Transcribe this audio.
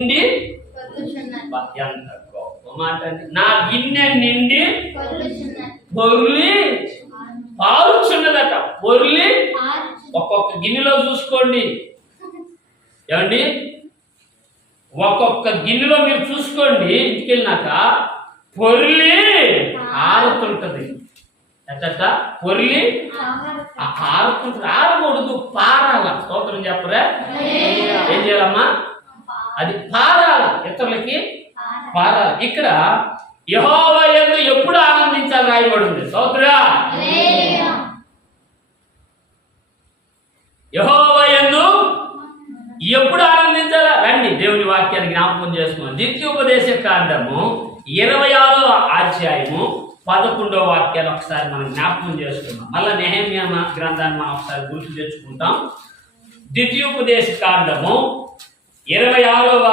నిండి ఎంత గొప్ప మాట అండి. నా గిన్నె నిండి పొర్లి పారుచున్నదట. పొర్లి ఒక్కొక్క గిన్నెలో చూసుకోండి ఏమండి, ఒక్కొక్క గిన్నెలో మీరు చూసుకోండి. ఇంటికి వెళ్ళినాక పొర్లి ఆరుతుంటది. ఎట్ట పొర్లి ఆరుతుంటది. ఆరకూడదు, పారాల. స్తోత్రం చెప్పరా? ఏం చేయాలమ్మా? అది పారాల, ఇతరులకి పారాల. ఇక్కడ యెహోవా యందు ఎప్పుడు ఆనందించాలి రాయబడింది. స్తోత్రా. యెహోవా యందు ఎప్పుడు ఆనందించాలా? రండి దేవుని వాక్యాన్ని జ్ఞాపకం చేసుకున్నాం. ద్వితీయోపదేశ కాండము 26వ అధ్యాయము 11వ వాక్యాన్ని ఒకసారి మనం జ్ఞాపకం చేసుకున్నాం. మళ్ళీ నెహెమ్యా గ్రంథాన్ని మనం ఒకసారి గుర్తు తెచ్చుకుంటాం. ద్వితీయోపదేశ కాండము 26వ